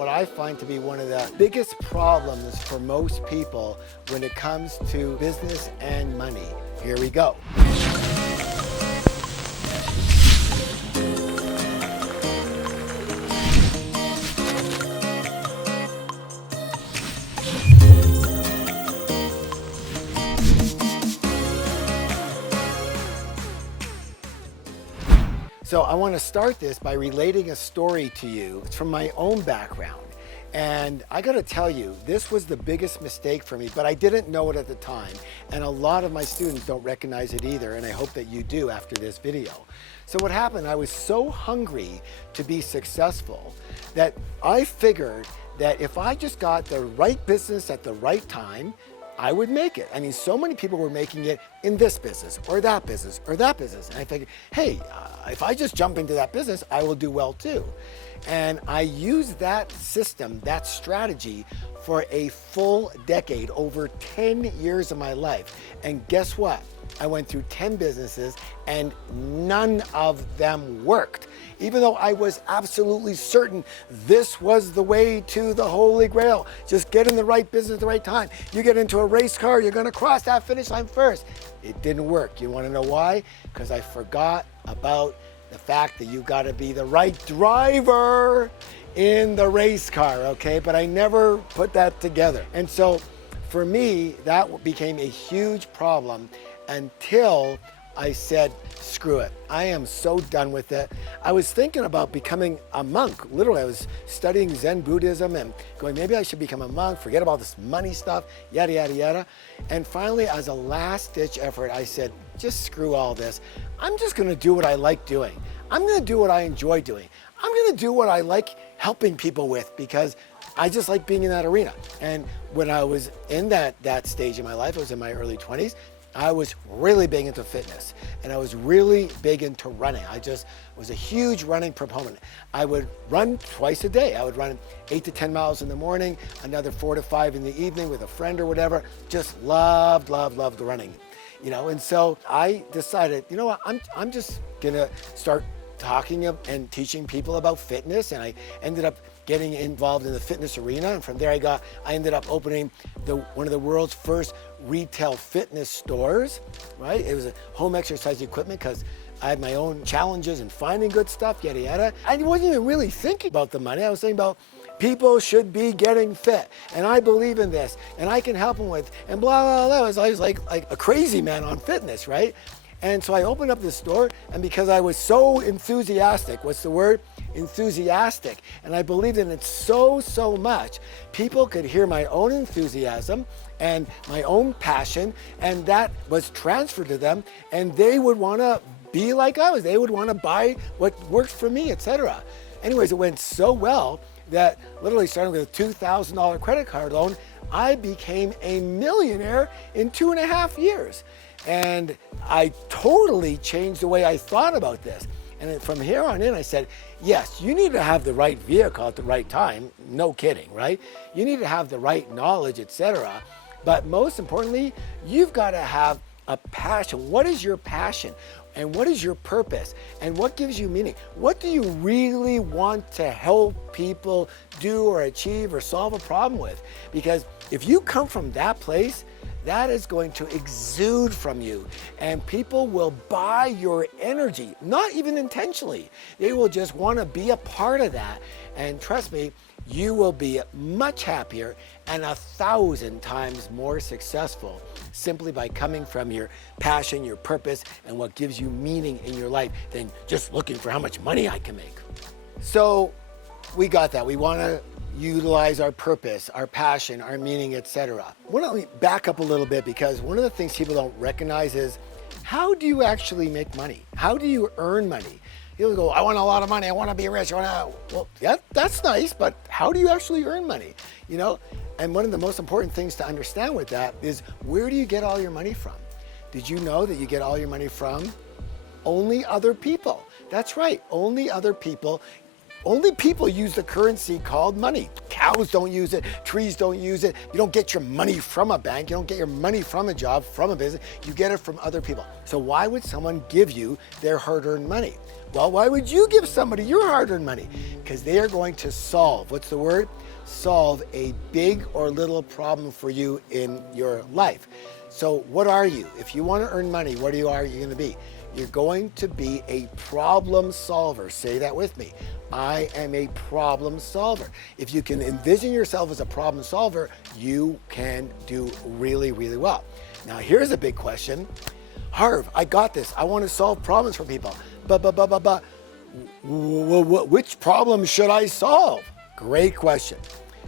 what I find to be one of the biggest problems for most people when it comes to business and money. Here we go. So I want to start this by relating a story to you. It's from my own background. And I got to tell you, this was the biggest mistake for me, but I didn't know it at the time. And a lot of my students don't recognize it either, and I hope that you do after this video. So what happened, I was so hungry to be successful that I figured that if I just got the right business at the right time, I would make it. I mean, so many people were making it in this business or that business or that business. And I figured, hey, if I just jump into that business, I will do well too. And I used that system, that strategy for a full decade, over 10 years of my life. And guess what? I went through 10 businesses and none of them worked. Even though I was absolutely certain this was the way to the Holy Grail. Just get in the right business at the right time. You get into a race car, you're gonna cross that finish line first. It didn't work. You wanna know why? Because I forgot about the fact that you gotta be the right driver in the race car, okay? But I never put that together. And so for me, that became a huge problem until I said, screw it. I am so done with it. I was thinking about becoming a monk. Literally, I was studying Zen Buddhism and going, maybe I should become a monk, forget about this money stuff, yada, yada, yada. And finally, as a last ditch effort, I said, just screw all this. I'm just gonna do what I like doing. I'm gonna do what I enjoy doing. I'm gonna do what I like helping people with because I just like being in that arena. And when I was in that stage in my life, I was in my early 20s, I was really big into fitness and I was really big into running. I just was a huge running proponent. I would run twice a day. I would run 8 to 10 miles in the morning, another 4 to 5 in the evening with a friend or whatever. Just loved running, you know? And so I decided, you know what, I'm just gonna start talking and teaching people about fitness, and I ended up getting involved in the fitness arena, and from there I ended up opening one of the world's first retail fitness stores, right? It was a home exercise equipment because I had my own challenges in finding good stuff, yada yada. I wasn't even really thinking about the money. I was thinking about people should be getting fit, and I believe in this, and I can help them with, and blah, blah, blah. I was like a crazy man on fitness, right? And so I opened up this store, and because I was so enthusiastic, what's the word? Enthusiastic. And I believed in it so much, people could hear my own enthusiasm and my own passion, and that was transferred to them, and they would wanna be like I was. They would wanna buy what worked for me, etc. Anyways, it went so well that literally starting with a $2,000 credit card loan, I became a millionaire in 2.5 years. And I totally changed the way I thought about this. And from here on in, I said, yes, you need to have the right vehicle at the right time. No kidding, right? You need to have the right knowledge, etc. But most importantly, you've got to have a passion. What is your passion? And what is your purpose? And what gives you meaning? What do you really want to help people do or achieve or solve a problem with? Because if you come from that place, that is going to exude from you, and people will buy your energy, not even intentionally. They will just want to be a part of that. And trust me, you will be much happier and 1,000 times more successful simply by coming from your passion, your purpose, and what gives you meaning in your life than just looking for how much money I can make. So we got that. We want to utilize our purpose, our passion, our meaning, etc. Why don't we back up a little bit, because one of the things people don't recognize is, how do you actually make money? How do you earn money? People go, I want a lot of money, I want to be rich, well, yeah, that's nice, but how do you actually earn money? You know, and one of the most important things to understand with that is, where do you get all your money from? Did you know that you get all your money from only other people? That's right, only other people Only people use the currency called money. Cows don't use it, trees don't use it. You don't get your money from a bank, you don't get your money from a job, from a business, you get it from other people. So why would someone give you their hard-earned money? Well, why would you give somebody your hard-earned money? Because they are going to solve, what's the word? Solve a big or little problem for you in your life. So what are you? If you want to earn money, what are you going to be? You're going to be a problem solver. Say that with me. I am a problem solver. If you can envision yourself as a problem solver, you can do really, really well. Now here's a big question. Harv, I got this. I want to solve problems for people. But which problem should I solve? Great question.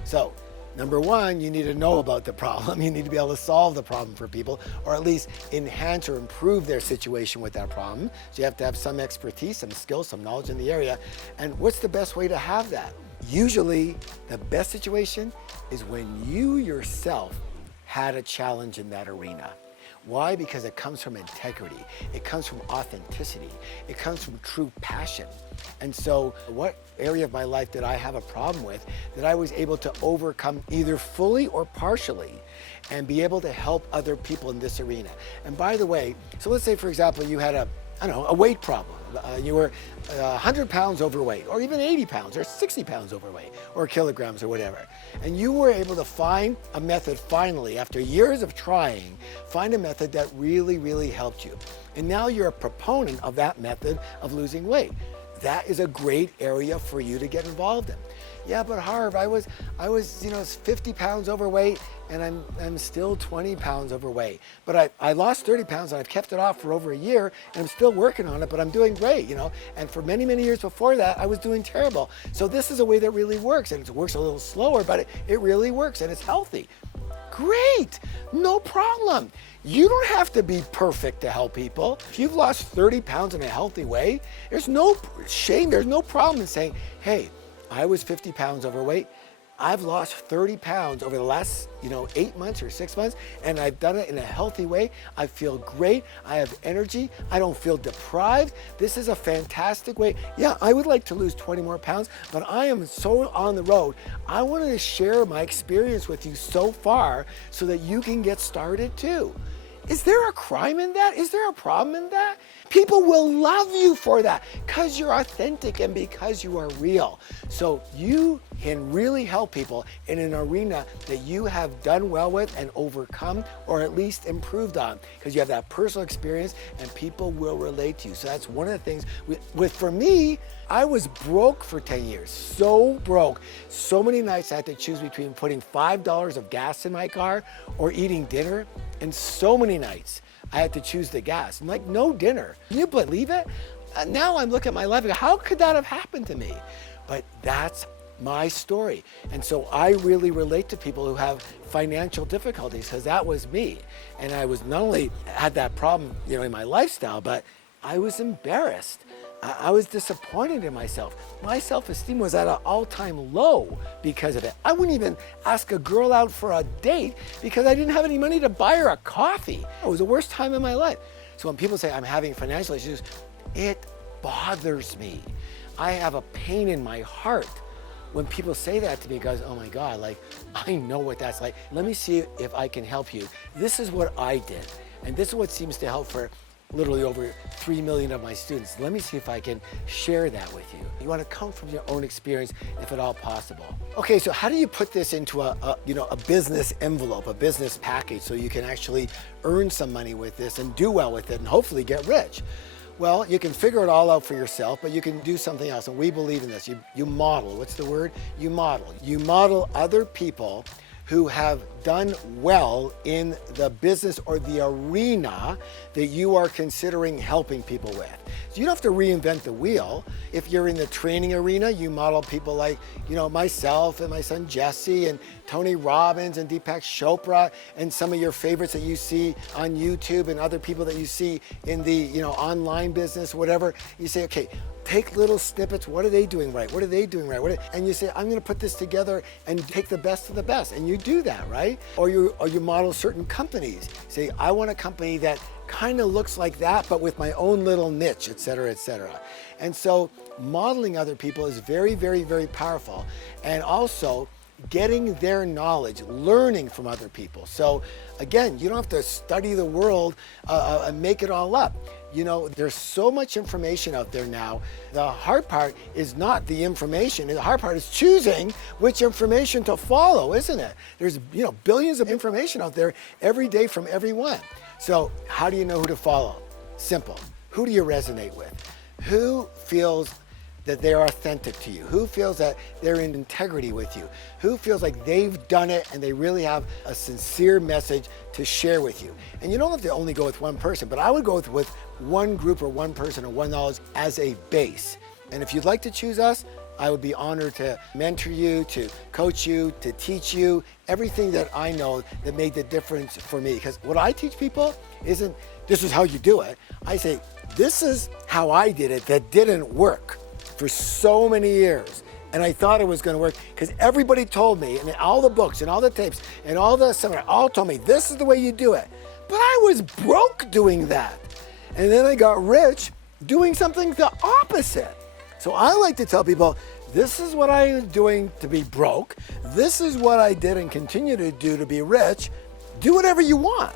So, number one, you need to know about the problem. You need to be able to solve the problem for people, or at least enhance or improve their situation with that problem. So you have to have some expertise, some skills, some knowledge in the area. And what's the best way to have that? Usually, the best situation is when you yourself had a challenge in that arena. Why? Because it comes from integrity. It comes from authenticity. It comes from true passion. And so what area of my life did I have a problem with that I was able to overcome either fully or partially and be able to help other people in this arena? And by the way, so let's say, for example, you had a weight problem. You were 100 pounds overweight, or even 80 pounds, or 60 pounds overweight, or kilograms, or whatever. And you were able to find a method finally, after years of trying, find a method that really, really helped you. And now you're a proponent of that method of losing weight. That is a great area for you to get involved in. Yeah, but Harv, I was 50 pounds overweight, and I'm still 20 pounds overweight. But I lost 30 pounds, and I've kept it off for over a year, and I'm still working on it, but I'm doing great, And for many, many years before that, I was doing terrible. So this is a way that really works, and it works a little slower, but it really works, and it's healthy. Great, no problem. You don't have to be perfect to help people. If you've lost 30 pounds in a healthy way, there's no shame, there's no problem in saying, hey, I was 50 pounds overweight. I've lost 30 pounds over the last, 8 months or 6 months, and I've done it in a healthy way. I feel great. I have energy. I don't feel deprived. This is a fantastic way. Yeah, I would like to lose 20 more pounds, but I am so on the road. I wanted to share my experience with you so far so that you can get started too. Is there a crime in that? Is there a problem in that? People will love you for that because you're authentic and because you are real. So you can really help people in an arena that you have done well with and overcome, or at least improved on, because you have that personal experience and people will relate to you. So that's one of the things for me, I was broke for 10 years, so broke. So many nights I had to choose between putting $5 of gas in my car or eating dinner. And so many nights I had to choose the gas. I'm like, no dinner. Can you believe it? Now I'm looking at my life and go, how could that have happened to me? But that's my story. And so I really relate to people who have financial difficulties, because that was me. And I was not only had that problem, in my lifestyle, but I was embarrassed. I was disappointed in myself. My self-esteem was at an all-time low because of it. I wouldn't even ask a girl out for a date because I didn't have any money to buy her a coffee. It was the worst time in my life. So when people say I'm having financial issues, it bothers me. I have a pain in my heart when people say that to me, because, oh my God, I know what that's like. Let me see if I can help you. This is what I did. And this is what seems to help for literally over 3 million of my students. Let me see if I can share that with you. You want to come from your own experience, if at all possible. Okay, so how do you put this into a business envelope, a business package, so you can actually earn some money with this and do well with it and hopefully get rich? Well, you can figure it all out for yourself, but you can do something else, and we believe in this. You model. What's the word? You model. You model other people who have done well in the business or the arena that you are considering helping people with. So you don't have to reinvent the wheel. If you're in the training arena, you model people like, myself and my son Jesse and Tony Robbins and Deepak Chopra and some of your favorites that you see on YouTube and other people that you see in the, online business, whatever. You say, okay, take little snippets. What are they doing right? What are they doing right? And you say, I'm going to put this together and take the best of the best. And you do that, right? Or you model certain companies. Say, I want a company that kind of looks like that, but with my own little niche, et cetera, et cetera. And so modeling other people is very, very, very powerful. And also getting their knowledge, learning from other people. So again, you don't have to study the world and make it all up. You know, there's so much information out there now. The hard part is not the information. The hard part is choosing which information to follow, isn't it? There's, you know, billions of information out there every day from everyone. So how do you know who to follow? Simple. Who do you resonate with? Who feels that they're authentic to you? Who feels that they're in integrity with you? Who feels like they've done it and they really have a sincere message to share with you? And you don't have to only go with one person, but I would go with one group or one person or one knowledge as a base. And if you'd like to choose us, I would be honored to mentor you, to coach you, to teach you everything that I know that made the difference for me. Because what I teach people isn't, this is how you do it. I say, this is how I did it that didn't work for so many years. And I thought it was going to work because everybody told me, and all the books and all the tapes and all the seminars all told me, this is the way you do it. But I was broke doing that. And then I got rich doing something the opposite. So I like to tell people, this is what I was doing to be broke. This is what I did and continue to do to be rich. Do whatever you want.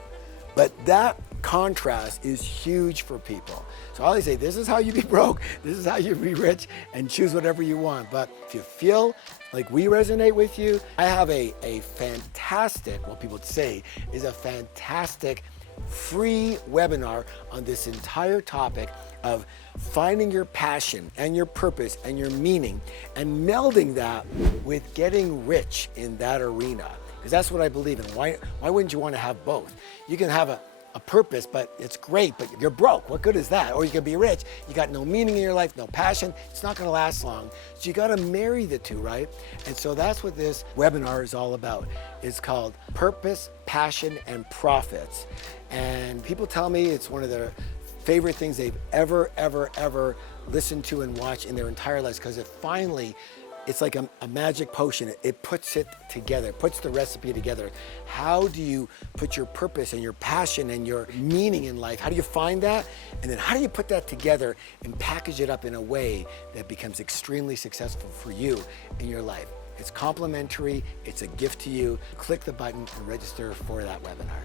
But that contrast is huge for people. So I always say, this is how you be broke, this is how you be rich, and choose whatever you want. But if you feel like we resonate with you, I have a fantastic, what people say is a fantastic free webinar on this entire topic of finding your passion and your purpose and your meaning and melding that with getting rich in that arena. Because that's what I believe in. Why wouldn't you want to have both? You can have a purpose, but it's great, but you're broke. What good is that? Or you can be rich, you got no meaning in your life, no passion, it's not gonna last long. So you gotta marry the two, right? And so that's what this webinar is all about. It's called Purpose, Passion, and Profits. And people tell me it's one of their favorite things they've ever listened to and watched in their entire lives, because it finally, it's like a magic potion. It puts it together, puts the recipe together. How do you put your purpose and your passion and your meaning in life? How do you find that? And then how do you put that together and package it up in a way that becomes extremely successful for you in your life? It's complimentary, it's a gift to you. Click the button and register for that webinar.